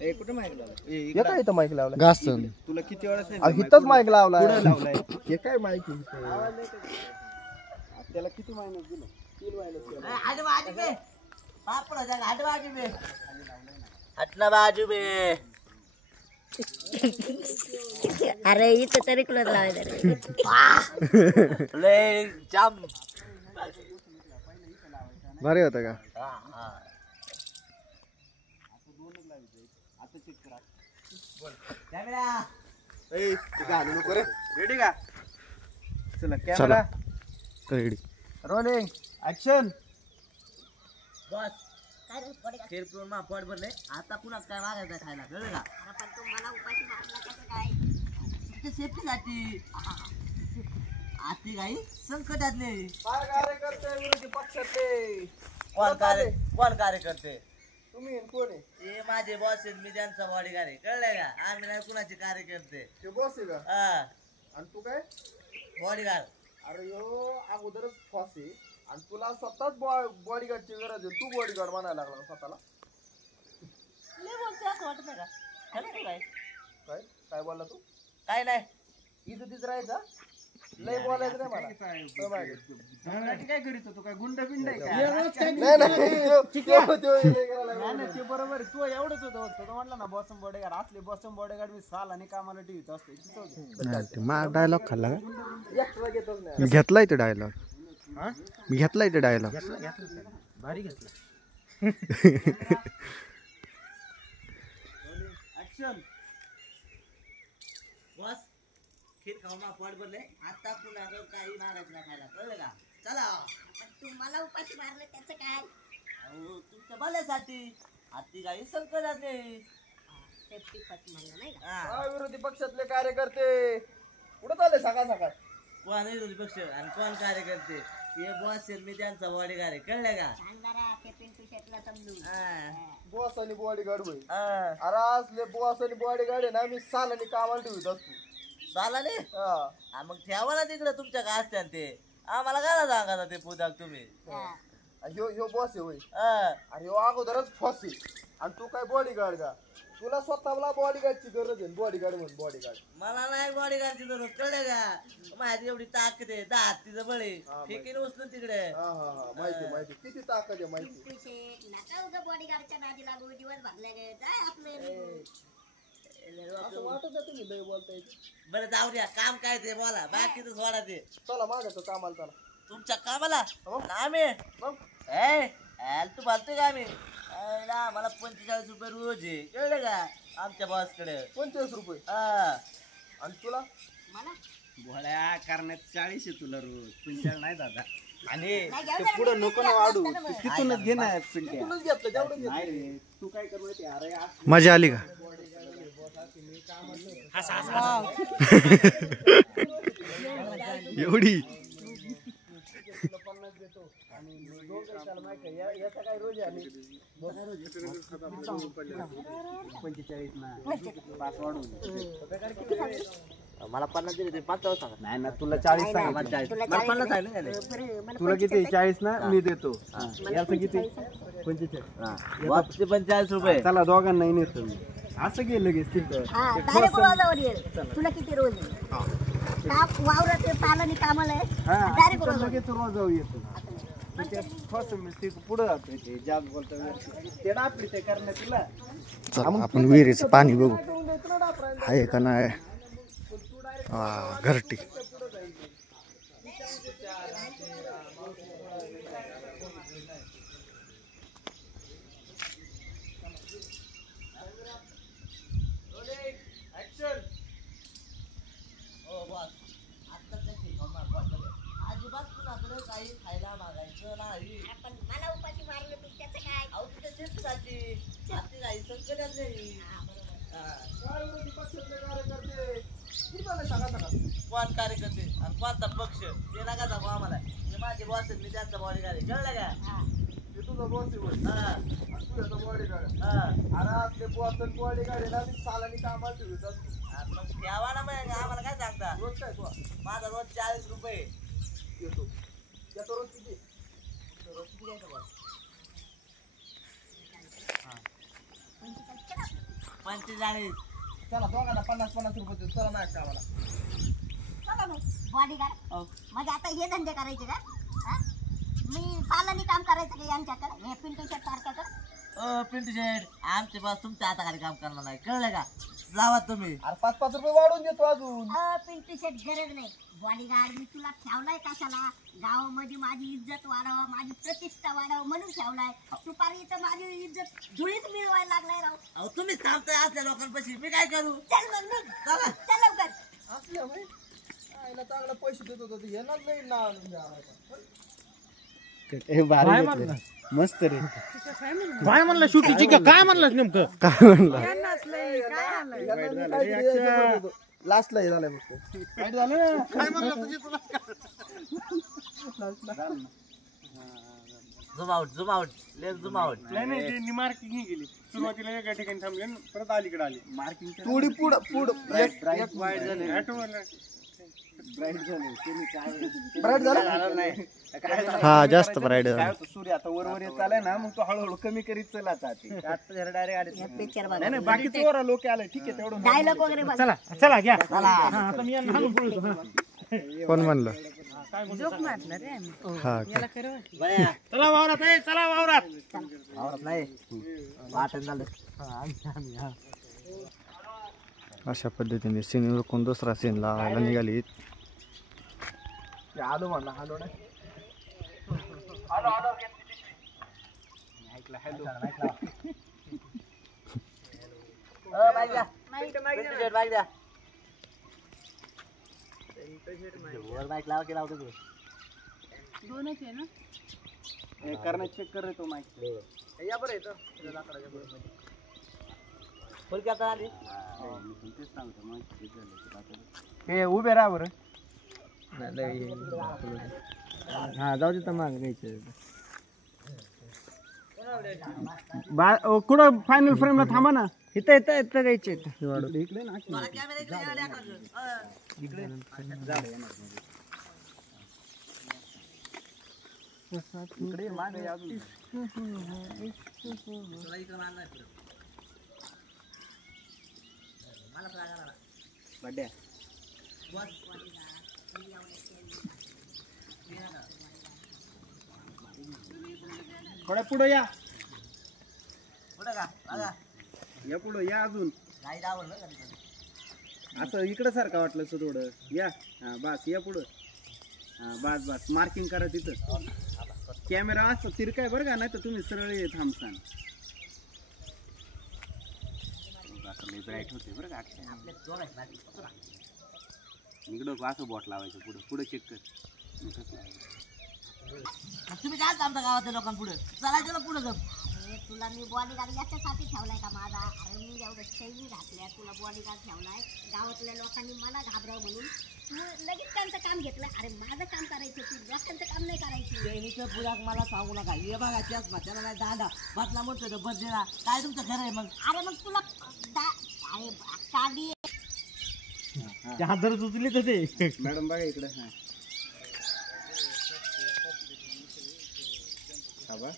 कुठे माईक लावलाय? हे काय इथं माईक लावलाय? घास तुला किती वेळा सांगितलं? इथंच माईक लावलाय. लावलाय हे काय माईक त्याला किती मायनस दिलं? 3 मायनस केलं. अरे इथं तरी कुलर लावायचं भारी होतं का? रेडी का? चला चला कॅमेरा रेडी. Rolling action. बस काय पोट भरले आता पुन्हा काय मागायचं खायला कळलं का? पण तू मला उपाशी मारला कसं काय? सेफ्टीसाठी आती काही संकटातले कार्यकर्ते विरोधी पक्षातले कोण कार्यकर्ते? तुम्ही कोण आहे? हे माझे बॉस आहेत, मी त्यांचा बॉडीगार्ड आहे, कळलंय का? आम्ही नाही कुणाचे कार्यकर्ते. ते बॉस आहे का? हा आणि तू काय? बॉडीगार्ड. अरे यो अगोदरच फॉस आहे आणि तुला स्वतःच बॉडीगार्डची गरज आहे. तू बॉडीगार्ड म्हणायला लागला स्वतःला. लय बोलते असं वाटत नाही का? खरं आहे काय? काय काय बोलला तू? काय नाही इथं राहायचा लय बोलायचं नाही मला. काय करीत होतो? काय गुंड बिंड आहे नाही, नाही, का? नाही, ते बरोबर आहे. तू एवढंच होतं फक्त. तो म्हणला ना बॉसम बॉडीगार्ड असले बॉसम बॉडीगार्ड मी साल आणि कामाला ठेवत असतो. डायलॉग खाल्ला का? एक्स्ट्रा घेतच नाही. मी घेतलाय ते डायलॉग. मी घेतलाय ते डायलॉग. भारी घेतलं. ऍक्शन. बॉस खीर खाऊ मा पोट भरले आता पुन्हा काही मागायचं नाही खायला, कळलं का? चला. तू मला उपाशी मारलं त्याचं काय? अहो तुमच्या भल्यासाठी आती काही संकटात नाही. सेफ्टी फट म्हणलं नाही का? काय विरोधी पक्षातले कार्यकर्ते कुठं चालले सकाळ सकाळ? कोण विरोधी पक्ष आणि कोण कार्यकर्ते? हे बॉस आहेत, मी त्यांचा बॉडीगार्ड आहे, कळलं का? बॉस आणि बॉडीगार्ड होय. हा. अरे असले बॉस आणि बॉडीगार्ड आहे ना मी साल आणि कामाला ठेवत असतो. चाला नाही. हा. मग ठेवा ना तिकडे तुमच्या काय असत्यान ते. आम्हाला काय सांगा ते पुदाक तुम्ही. ह्यो बॉस आहे होय. हा. अरे ह्यो अगोदरच फॉस आहे आणि तू काय बॉडीगार्ड का? तुला स्वतःला बॉडीगार्डची गरज आहे. बॉडीगार्ड म्हणून बॉडीगार्ड. मला नाही बॉडीगार्डची जरूर, कळलं का? माझी एवढी ताकद आहे, 10 तिचं बळे फेकीने उचलून तिकडे. हा हा हा माहिती माहिती किती ताकद आहे माहिती. बॉडीगार्डच्या नादी लागू दिवस भरले गे काय आपले. असं वाटत आहे तुम्ही लय बोलताय. बरं जाऊ द्या, काम काय ते बोला, बाकीच सोडा ते. चला मागायचं कामाला चला. तुमच्या कामाला हो. आम्ही मग तू बोलतोय का? आम्ही मला 45 रुपये रोज आहे, कळलं का? आमच्या बॉस कडे 45 रुपये. हा. आणि तुला? मला गोळ्या करण्यात 40 आहे तुला रोज. 45 नाही दादा. आणि ते पुढं नको ना वाढू. तू तिथूनच घे ना पिंट्या. तुलाच घेतलं जेवढं घेतलं. नाही रे, तू काय कर माहिती? अरे मजा आली का? एवढी 50 देतो आणि 2 पैशाला माहिती आहे याचा काय रोज आहे. 45 ना 5 वाढून. मला 50 दिले, 5 सांगा. नाही ना तुला 40 सांगितलं. मला 50 सांगितलं. तुला किती 40 ना मी देतो. याचं किती 45. वापसी 45 रुपये. चला दोघांनाही नेतो मी. असं गेलं लगेच तिथं. तुला किती रोज वावरात पालन कामाला हा लगेच रोज जाऊ येतो. ते पुढं जातो ते जाग बोलतो ते आपली ते करण्यात तुला. चला आपण विहिरीचं पाणी बघू आहे का नाही. घरटी अजिबात कुणाकडे काही खायला मागायचं नाही. मला उपाशी मारलं तू त्याचं काय? अहो तुझ्या शेतीसाठी आती काही संकटात नाही. कोण कार्यकर्ते आणि कोणता पक्ष ते नका सांगू आम्हाला. हे माझे बॉस आहेत, मी त्यांचा बॉडीगार्ड आहे, कळलं का? ते तुझा बॉस आहे होय. हा. आणि तू याचा बॉडीगार्ड. हा. अरे असले बॉस आणि बॉडीगार्ड आहे ना मी साल आणि कामाला ठेवत असतो. मग ठेवा ना, मग आम्हाला काय सांगता? रोज काय तू माझा रोज 40 रुपये येतो. त्याचा रोज किती? रोज किती घ्यायचं बॉस? 45. चला दोघांना 50-50 रुपये देऊ. चला नाही कामाला. चला मग बॉडीगार्ड म्हणजे आता हे धंदे करायचे का हा? मी सालानी काम करायचं का यांच्याकडे हे पिंटू शेट सारख्याकडे पिंटू शेट आमचे बस तुमच्या हाताखाली काम करणार नाही कळलं का जावा तुम्ही अरे 5-5 रुपये वाढवून देतो अजून. पिंटू शेट गरज नाही बॉडीगार्ड मी तुला ठेवलाय कशाला गावामध्ये माझी इज्जत वाढावं माझी प्रतिष्ठा वाढावं म्हणून ठेवलाय दुपारी इथं माझी इज्जत धुळीत मिळवायला लागलाय राव अहो तुम्हीच थांबताय असल्या लोकांपाशी मी काय करू चल मग निघ. चला चल लवकर असल्या भाई आईला चांगला पैसे देत होतो ते येणार नाही ना आणून द्यायला. हे भारी घेतलं. मस्त रे काय म्हणलं शूटिंग काय म्हणलं नेमकं काय म्हणलं लास्टला हे झालंय फक्त. काय झालं ना? काय म्हणलं तुझी तुला zoom out let zoom out नाही ते मार्किंग गेली सुरुवातीला एका ठिकाणी थांबले आणि परत अलीकडे आली मार्किंग थोडी पुढं ब्राईट वाईट झाले ऑटोवाला ब्राईट झाले त्यांनी काय ब्राईट झालं. झालं नाही काय झालं? हा जास्त ब्राईट काय होतं सूर्य आता वर येत चालाय ना मग तो हळूहळू कमी करीत चला आता डायरेक्ट आले पिक्चर नाही नाही बाकीचे वर लोक आले ठीक आहे तेवढं डायलॉग वगैरे बघ चला चला घ्या आता मी यांना हाणून पळतो कोण म्हणलं हा बया चला वावरात चला वावरात आवडत नाही वाटण झालं अशा पद्धतीने सीन उरकून दुसरा सीन लावायला निघाली आलो म्हणला आलो नाही. बाईक द्या पिंटू शेट बाईक द्या वर बाईक लावा की लावतो तू करण्यात चेक कर रे तो माहिती या बरं येतं. फुलकी आता आली हे उभे राहा बरं हा जाऊ दे तर माग घ्यायचं. कुठं फायनल फ्रेमला थांबा ना इथं घ्यायचे इकडे ना मला कॅमेरा इकडे यायला द्या. इकडे मागे अजून तुला इकडे मारणार आहे पुढं. मला राग आला. बड्या थोड्या पुढे या पुढं का बघा या पुढं या अजून नाही आवडलं कधी असं इकडं सारखं वाटलं असं थोडं या हा बस या पुढं हा बस बस मार्किंग करा तिथं कॅमेरा असतो तिरकाय बरं का नाही तर तुम्ही सरळ थांबसान ब्राईट होते बरं का आपले दोन आहेत ना इकडं असं बॉट लावायचं पुढं पुढं चेक कर तुम्ही काय आमच्या गावातल्या लोकांपुढे चालायचं ना पुढे जाऊन तुला मी बॉडीगार्ड याच्यासाठी ठेवलाय का माझा अरे मी एवढं शैली घातल्या तुला बॉडीगार्ड ठेवलाय गावातल्या लोकांनी मला घाबराव म्हणून तू लगेच त्यांचं काम घेतलं अरे माझं काम करायचं तू लोकांचं काम नाही करायचं बहिणीचं पुढ्याक मला सांगू नका हे बघा त्याच त्याला नाही दादा बातला म्हणतोय तो बर्थडेला काय तुमचं खरं आहे मग अरे मग तुला अरे काढी हात जर उचली तर ते मॅडम बघा इकडं हा थांबा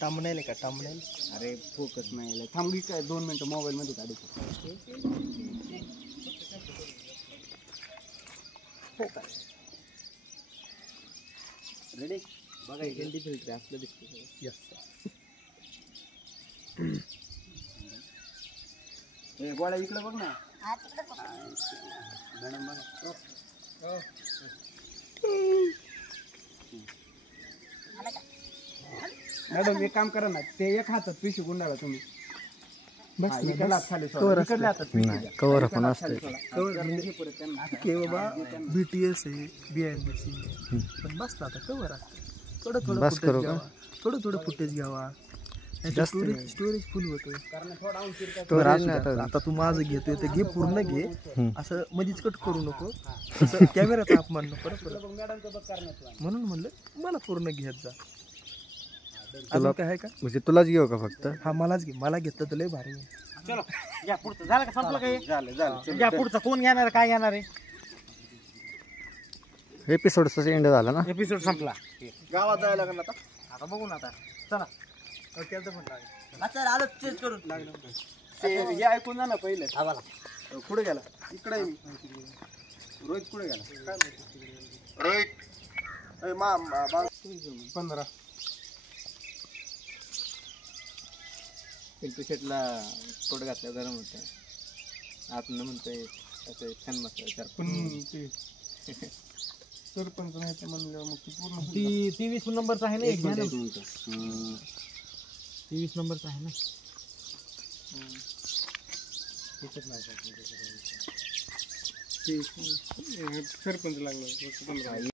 टामनेल का टामनेल. अरे फोकस नाही थांबली काय 2 मिनिटं मोबाईल मध्ये काढायचं रेडी बघा एलडी फिल्टर असलं दिसतं. यस ए गोळ्या इकडे बघ ना हा तिकडे बघ. मॅडम बघा आलं का? मॅडम एक काम करा ना ते एक हातात पिशवी गुंडाळा तुम्ही हा, इकडला हात खाली सोडा. इकडल्या हातात पिशवी नाही द्या. कवर पण असते हे परत त्यांना. बाबा बीटीएस आहे बीआयएमसी पण बस आता कवर असतं थोडं बस करू फुटेज का? घ्यावा थोडं फुटेज घ्यावा जास्त स्टोरेज फुल होतं. तर असू द्या आता. आता तू माझं घेतोय ते घे पूर्ण घे हम्म. असं मधीच कट करू नको असं कॅमेराचा अपमान नको परत म्हणून म्हणलं मला पूर्ण घेत जा. अजून काय आहे का म्हणजे तुलाच घेऊ का फक्त हा मलाच घे मला घेतलं तर लय भारी आहे. चलो घ्या पुढचं झालं का संपलं काही झालं झालं घ्या पुढचं कोण घेणार काय घेणार आहे एपिसोडचा एंड झाला ना एपिसोड संपला गावात जायला लागलं आता आता बघू ना आता चला केलं पण लागेल आता आलो चेंज करून हे ऐकून जा ना पहिलं. हा बोला. कुठे गेला? इकडे रोहित कुठे गेला? रोहित 15 पिंटू शेटला पोट घातलं गरम होतं आपण म्हणतोय असं छान मस्त पण ते सरपंच नाही ते म्हणलं मग ते पूर्ण 23 नंबरचा आहे ना एक घ्या ना 23 नंबरचा आहे ना सरपंच लागलं 15